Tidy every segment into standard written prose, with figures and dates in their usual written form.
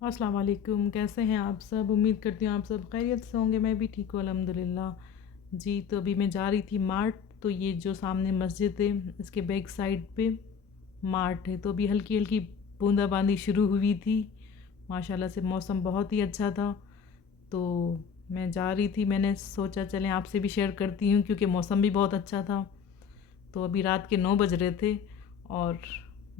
अस्सलाम वालेकुम, कैसे हैं आप सब? उम्मीद करती हूँ आप सब खैरियत से होंगे। मैं भी ठीक हूँ अल्हम्दुलिल्लाह। जी, तो अभी मैं जा रही थी मार्ट। तो ये जो सामने मस्जिद है इसके बैक साइड पे मार्ट है। तो अभी हल्की हल्की बूंदाबांदी शुरू हुई थी। माशाल्लाह से मौसम बहुत ही अच्छा था। तो मैं जा रही थी, मैंने सोचा चलें आपसे भी शेयर करती हूँ क्योंकि मौसम भी बहुत अच्छा था। तो अभी रात के 9 बज रहे थे और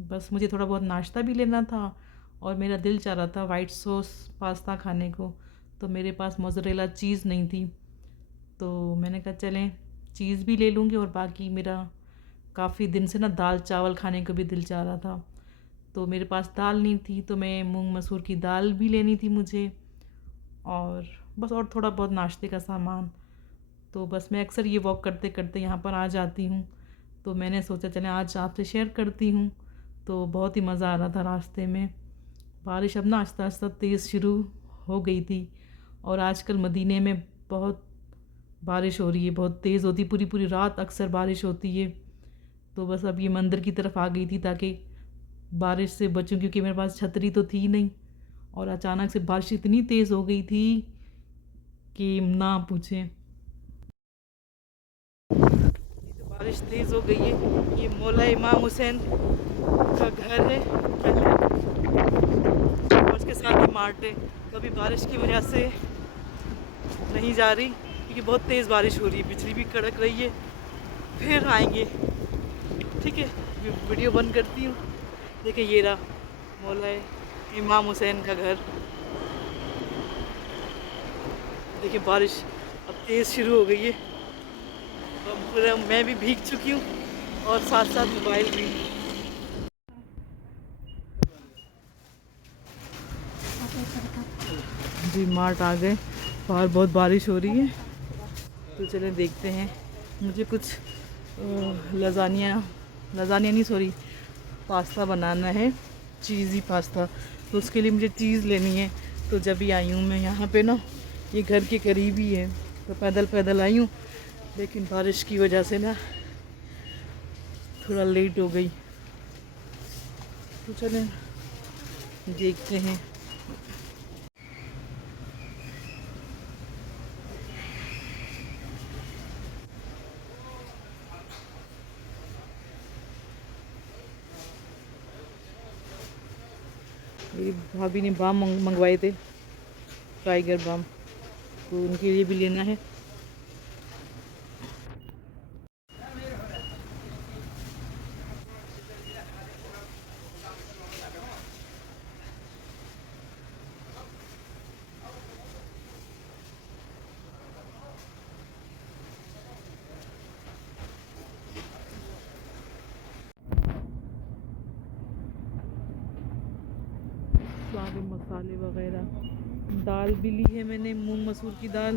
बस मुझे थोड़ा बहुत नाश्ता भी लेना था और मेरा दिल चाह रहा था वाइट सॉस पास्ता खाने को। तो मेरे पास मोज़रेला चीज़ नहीं थी। तो मैंने कहा चलें चीज़ भी ले लूँगी और बाकी मेरा काफ़ी दिन से ना दाल चावल खाने को भी दिल चाह रहा था। तो मेरे पास दाल नहीं थी तो मैं मूंग मसूर की दाल भी लेनी थी मुझे, और बस और थोड़ा बहुत नाश्ते का सामान। तो बस मैं अक्सर ये वॉक करते करते यहाँ पर आ जाती हूँ। तो मैंने सोचा चलें आज आपसे शेयर करती हूँ। तो बहुत ही मज़ा आ रहा था रास्ते में। बारिश अब ना आस्ता आस्ता तेज़ शुरू हो गई थी और आजकल मदीने में बहुत बारिश हो रही है, बहुत तेज़ होती, पूरी पूरी रात अक्सर बारिश होती है। तो बस अब ये मंदिर की तरफ आ गई थी ताकि बारिश से बचूं क्योंकि मेरे पास छतरी तो थी नहीं। और अचानक से बारिश इतनी तेज़ हो गई थी कि ना पूछें। ये तो बारिश तेज़ हो गई है। ये मौला इमाम हुसैन का घर है, और उसके साथ ही मार्ट है। तो अभी बारिश की वजह से नहीं जा रही क्योंकि बहुत तेज़ बारिश हो रही है, बिजली भी कड़क रही है। फिर आएंगे, ठीक है। वीडियो बंद करती हूँ। देखिए ये रहा मौला इमाम हुसैन का घर। देखिए बारिश अब तेज़ शुरू हो गई है। अब पूरा मैं भी भीग चुकी हूँ और साथ साथ मोबाइल भी। जी मार्ट आ गए, बाहर बहुत बारिश हो रही है। तो चलें देखते हैं। मुझे कुछ लजानिया लजानिया नहीं सॉरी पास्ता बनाना है, चीज़ी पास्ता। तो उसके लिए मुझे चीज़ लेनी है। तो जब भी आई हूँ मैं यहाँ पे ना, ये घर के करीब ही है, तो पैदल पैदल आई हूँ। लेकिन बारिश की वजह से ना थोड़ा लेट हो गई। तो चलें देखते हैं। मेरी भाभी ने बाम मंगवाए थे, टाइगर बाम। तो उनके लिए भी लेना है। सारे मसाले वगैरह, दाल भी ली है मैंने, मूंग मसूर की दाल।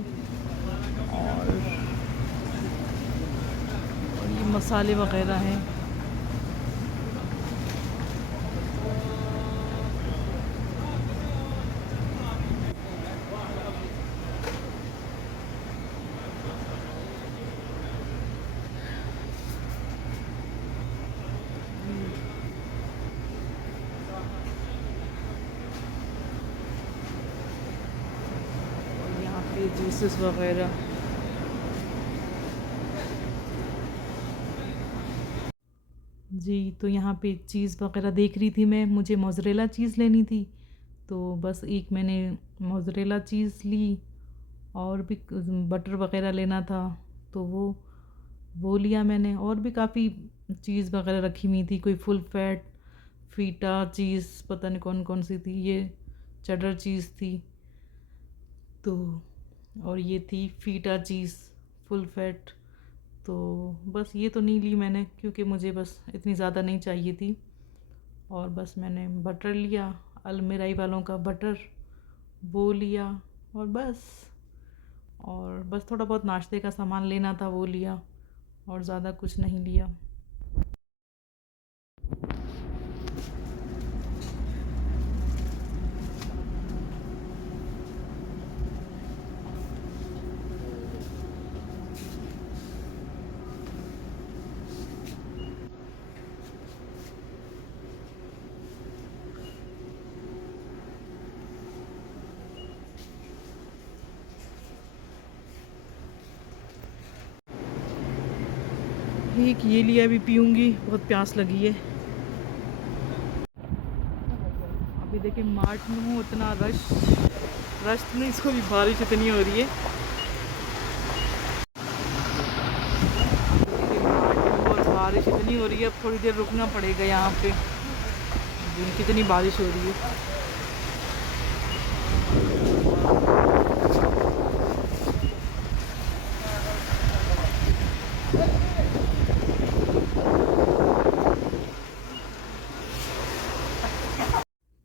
और ये मसाले वगैरह हैं। और यहाँ पे जूसेस वगैरह। जी, तो यहाँ पे चीज़ वगैरह देख रही थी मैं, मुझे मोज़रेला चीज़ लेनी थी। तो बस एक मैंने मोज़रेला चीज़ ली और भी बटर वगैरह लेना था। तो वो लिया मैंने, और भी काफ़ी चीज़ वगैरह रखी हुई थी। कोई फुल फैट फीटा चीज़, पता नहीं कौन कौन सी थी, ये चेडर चीज़ थी। तो और ये थी फीटा चीज़ फुल फैट। तो बस ये तो नहीं ली मैंने क्योंकि मुझे बस इतनी ज़्यादा नहीं चाहिए थी। और बस मैंने बटर लिया, अलमेराई वालों का बटर, वो लिया। और बस थोड़ा बहुत नाश्ते का सामान लेना था वो लिया, और ज़्यादा कुछ नहीं लिया। ठीक, ये लिया भी पीऊँगी, बहुत प्यास लगी है। अभी देखिए मार्ट में हूँ, इतना रश तो नहीं, इसको भी बारिश इतनी हो रही है। देखिए मार्ट में बहुत बारिश इतनी हो रही है, अब थोड़ी देर रुकना पड़ेगा यहाँ पे। कितनी बारिश हो रही है।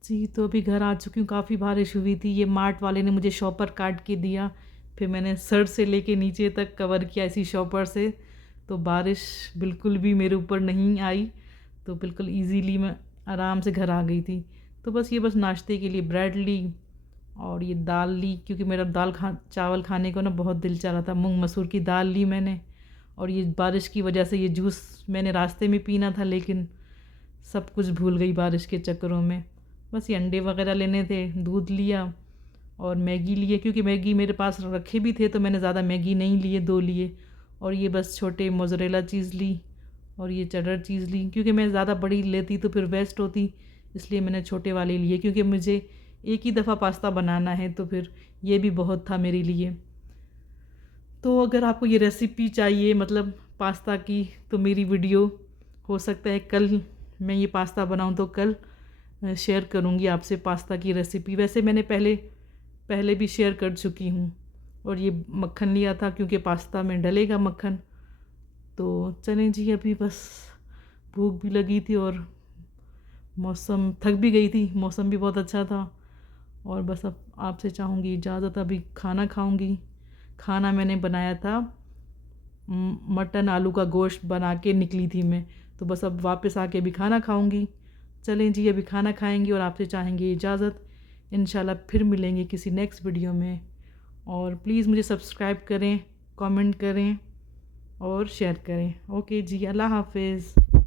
जी, तो अभी घर आ चुकी हूँ, काफ़ी बारिश हुई थी। ये मार्ट वाले ने मुझे शॉपर काट के दिया, फिर मैंने सर से लेके नीचे तक कवर किया इसी शॉपर से, तो बारिश बिल्कुल भी मेरे ऊपर नहीं आई, तो बिल्कुल इजीली मैं आराम से घर आ गई थी। तो बस नाश्ते के लिए ब्रेड ली और ये दाल ली, क्योंकि मेरा चावल खाने को ना बहुत दिल चाह रहा था। मूंग मसूर की दाल ली मैंने, और ये बारिश की वजह से ये जूस मैंने रास्ते में पीना था, लेकिन सब कुछ भूल गई बारिश के चक्करों में। बस ये अंडे वगैरह लेने थे, दूध लिया और मैगी लिए, क्योंकि मैगी मेरे पास रखे भी थे, तो मैंने ज़्यादा मैगी नहीं लिए, 2 लिए। और ये बस छोटे मोज़रेला चीज़ ली और ये चेडर चीज़ ली, क्योंकि मैं ज़्यादा बड़ी लेती तो फिर वेस्ट होती, इसलिए मैंने छोटे वाले लिए, क्योंकि मुझे एक ही दफ़ा पास्ता बनाना है, तो फिर ये भी बहुत था मेरे लिए। तो अगर आपको ये रेसिपी चाहिए, मतलब पास्ता की, तो मेरी वीडियो हो सकता है कल मैं ये पास्ता बनाऊँ तो कल शेयर करूँगी आपसे पास्ता की रेसिपी। वैसे मैंने पहले भी शेयर कर चुकी हूँ। और ये मक्खन लिया था, क्योंकि पास्ता में डलेगा मक्खन। तो चलें जी, अभी बस भूख भी लगी थी और मौसम, थक भी गई थी, मौसम भी बहुत अच्छा था। और बस अब आपसे चाहूँगी इजाज़त, अभी खाना खाऊँगी। खाना मैंने बनाया था, मटन आलू का गोश्त बना के निकली थी मैं, तो बस अब वापस आके भी खाना खाऊँगी। चलें जी, अभी खाना खाएंगे और आपसे चाहेंगे इजाज़त। इंशाल्लाह फिर मिलेंगे किसी नेक्स्ट वीडियो में। और प्लीज़ मुझे सब्सक्राइब करें, कमेंट करें और शेयर करें। ओके जी, अल्लाह हाफ़िज़।